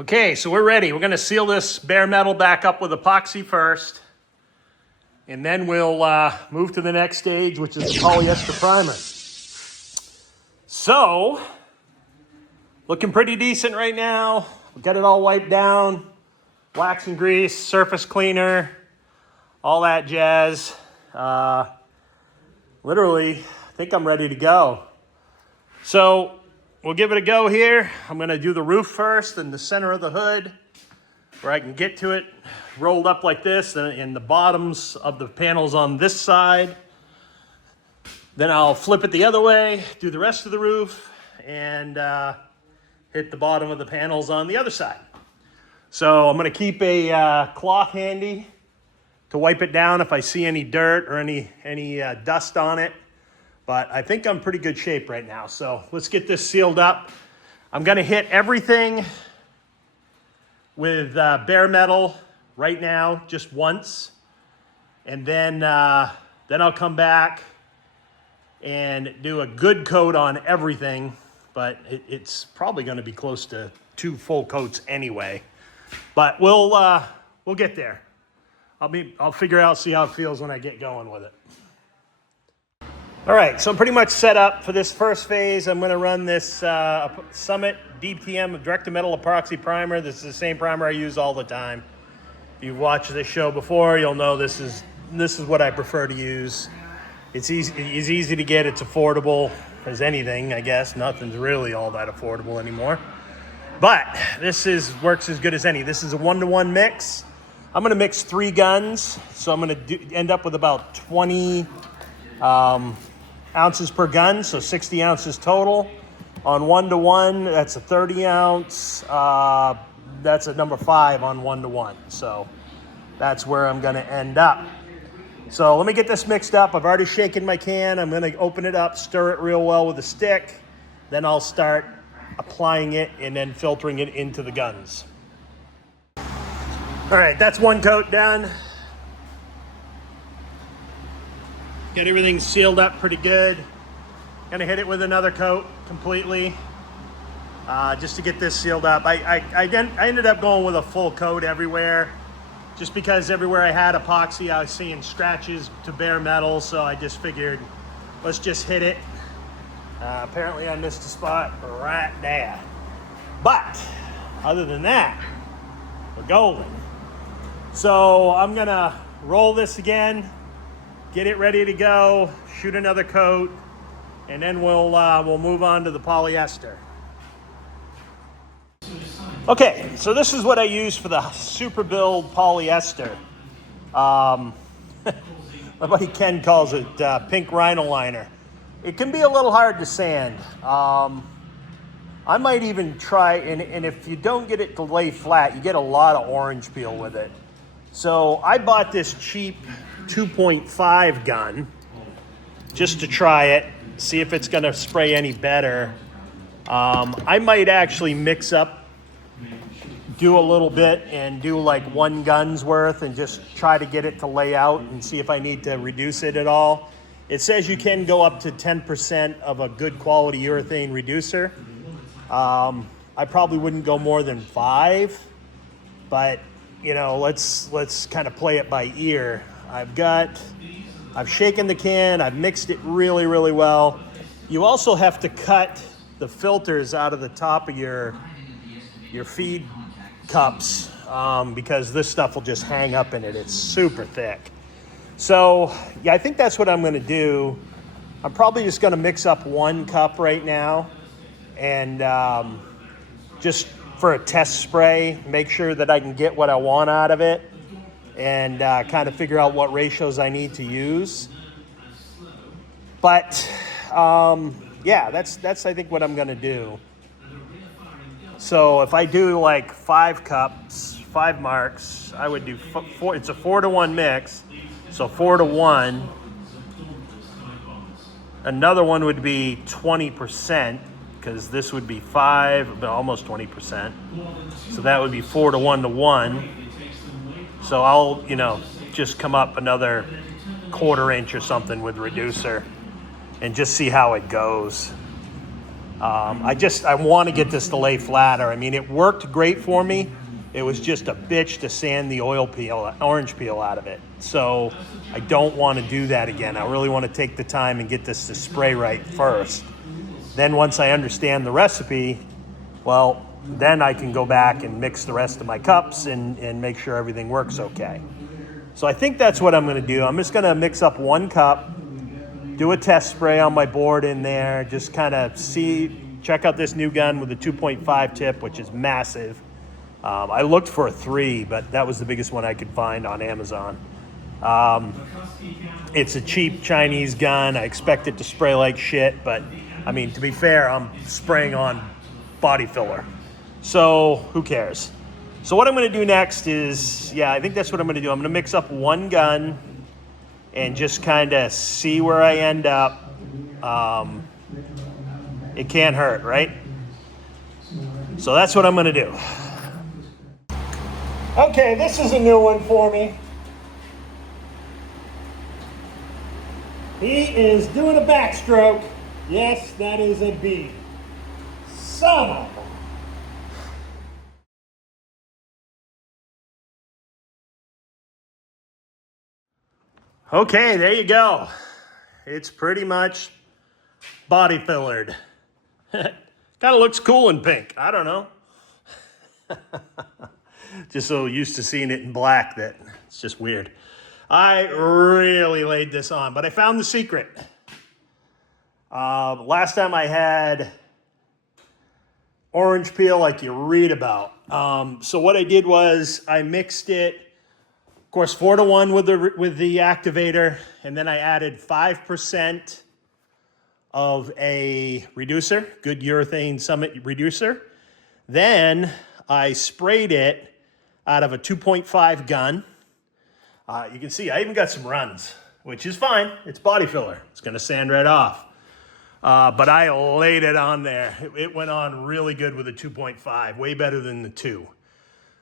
Okay, so we're ready. We're going to seal this bare metal back up with epoxy first, and then we'll move to the next stage, which is the polyester primer. So, looking pretty decent right now. We've got it all wiped down, wax and grease, surface cleaner, all that jazz. Literally, I think I'm ready to go. So, we'll give it a go here. I'm going to do the roof first and the center of the hood where I can get to it rolled up like this and the bottoms of the panels on this side. Then I'll flip it the other way, do the rest of the roof, and hit the bottom of the panels on the other side. So I'm going to keep a cloth handy to wipe it down if I see any dirt or any dust on it. But I think I'm in pretty good shape right now. So let's get this sealed up. I'm going to hit everything with bare metal right now, just once. And then I'll come back and do a good coat on everything. But it's probably going to be close to 2 full coats anyway. But we'll get there. I'll figure out, see how it feels when I get going with it. All right, so I'm pretty much set up for this first phase. I'm going to run this Summit DTM direct-to-metal epoxy primer. This is the same primer I use all the time. If you've watched this show before, you'll know this is what I prefer to use. It's easy to get. It's affordable as anything, I guess. Nothing's really all that affordable anymore. But this works as good as any. This is a 1-to-1 mix. I'm going to mix 3 guns, so I'm going to end up with about 20 ounces per gun, so 60 ounces total. On 1-to-1, that's a 30 ounce. That's a number 5 on 1-to-1. So that's where I'm going to end up. So let me get this mixed up. I've already shaken my can. I'm going to open it up, stir it real well with a stick. Then I'll start applying it and then filtering it into the guns. All right, that's 1 coat done. Get everything sealed up pretty good. Gonna hit it with another coat completely, just to get this sealed up. I ended up going with a full coat everywhere, just because everywhere I had epoxy, I was seeing scratches to bare metal, so I just figured, let's just hit it. Apparently I missed a spot right there. But, other than that, we're golden. So I'm gonna roll this again, get it ready to go, shoot another coat, and then we'll move on to the polyester. Okay, so this is what I use for the Super Build polyester. My buddy Ken calls it pink rhino liner. It can be a little hard to sand. I might even try, and if you don't get it to lay flat, you get a lot of orange peel with it. So I bought this cheap 2.5 gun just to try it, see if it's going to spray any better. I might actually mix up, do a little bit and do like 1 gun's worth and just try to get it to lay out and see if I need to reduce it at all. It says you can go up to 10% of a good quality urethane reducer. I probably wouldn't go more than 5, but you know, let's kind of play it by ear. I've shaken the can, I've mixed it really, really well. You also have to cut the filters out of the top of your feed cups because this stuff will just hang up in it. It's super thick. So yeah, I think that's what I'm gonna do. I'm probably just gonna mix up 1 cup right now and just for a test spray, make sure that I can get what I want out of it and kind of figure out what ratios I need to use. But yeah, that's I think what I'm gonna do. So if I do like 5 cups, 5 marks, I would do 4. It's a 4-to-1 mix, so 4-to-1. Another one would be 20%, because this would be 5, but almost 20%. So that would be 4-to-1. So I'll, just come up another 1/4 inch or something with reducer and just see how it goes. I want to get this to lay flatter. I mean, it worked great for me. It was just a bitch to sand the orange peel out of it. So I don't want to do that again. I really want to take the time and get this to spray right first. Then once I understand the recipe, well, then I can go back and mix the rest of my cups and make sure everything works okay. So I think that's what I'm going to do. I'm just going to mix up 1 cup, do a test spray on my board in there, just kind of check out this new gun with a 2.5 tip, which is massive. I looked for a 3, but that was the biggest one I could find on Amazon. It's a cheap Chinese gun. I expect it to spray like shit, but I mean, to be fair, I'm spraying on body filler. So who cares? So what I'm going to do next is, I think that's what I'm going to do. I'm going to mix up 1 gun and just kind of see where I end up. It can't hurt, right? So that's what I'm going to do. Okay, this is a new one for me. He is doing a backstroke. Yes, that is a B. Son of a... Okay, there you go. It's pretty much body fillered. Kind of looks cool in pink. I don't know. Just so used to seeing it in black that it's just weird. I really laid this on, but I found the secret. Last time I had orange peel like you read about. So what I did was I mixed it, of course, 4-to-1 with the activator, and then I added 5% of a reducer, good urethane Summit reducer. Then I sprayed it out of a 2.5 gun. You can see I even got some runs, which is fine. It's body filler. It's going to sand right off. But I laid it on there. It went on really good with a 2.5, way better than the 2.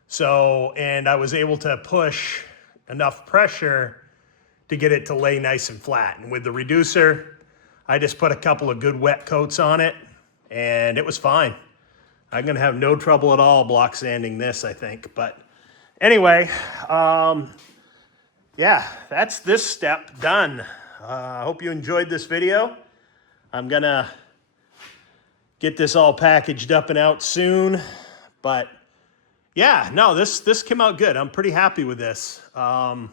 So, and I was able to push enough pressure to get it to lay nice and flat. And with the reducer, I just put a couple of good wet coats on it, and it was fine. I'm going to have no trouble at all block sanding this, I think. But anyway, that's this step done. I hope you enjoyed this video. I'm going to get this all packaged up and out soon. But yeah, no, this came out good. I'm pretty happy with this. Yeah,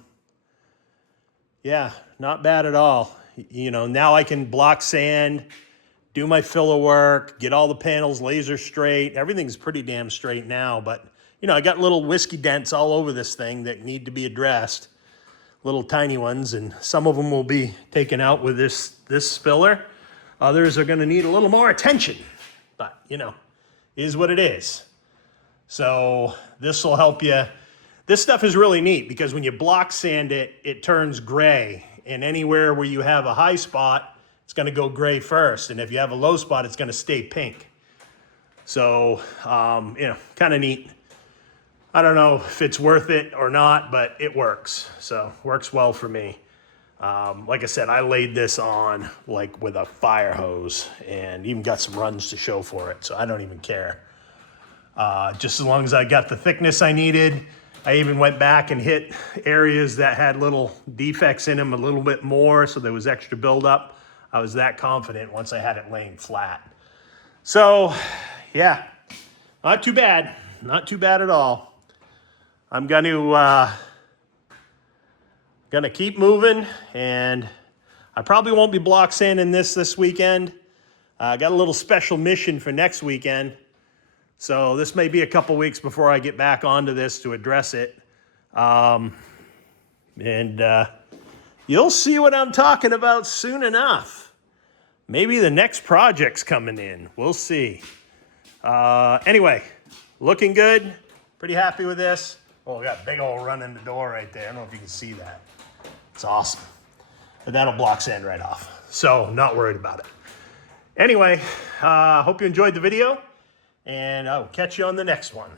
not bad at all. You know, now I can block sand, do my filler work, get all the panels laser straight. Everything's pretty damn straight now, but you know, I got little whiskey dents all over this thing that need to be addressed. Little tiny ones, and some of them will be taken out with this filler. Others are gonna need a little more attention, but you know, is what it is. So this will help you. This stuff is really neat because when you block sand it, it turns gray. And anywhere where you have a high spot, it's gonna go gray first. And if you have a low spot, it's gonna stay pink. So, you know, kind of neat. I don't know if it's worth it or not, but it works. So, works well for me. Like I said, I laid this on like with a fire hose and even got some runs to show for it. So I don't even care. Just as long as I got the thickness I needed. I even went back and hit areas that had little defects in them a little bit more, so there was extra buildup. I was that confident once I had it laying flat. So, yeah, not too bad. Not too bad at all. I'm gonna keep moving, and I probably won't be block sanding this weekend. I got a little special mission for next weekend. So this may be a couple weeks before I get back onto this to address it. You'll see what I'm talking about soon enough. Maybe the next project's coming in. We'll see. Anyway, looking good. Pretty happy with this. Oh, I got a big old run in the door right there. I don't know if you can see that. It's awesome. But that'll block sand right off. So not worried about it. Anyway, hope you enjoyed the video. And I'll catch you on the next one.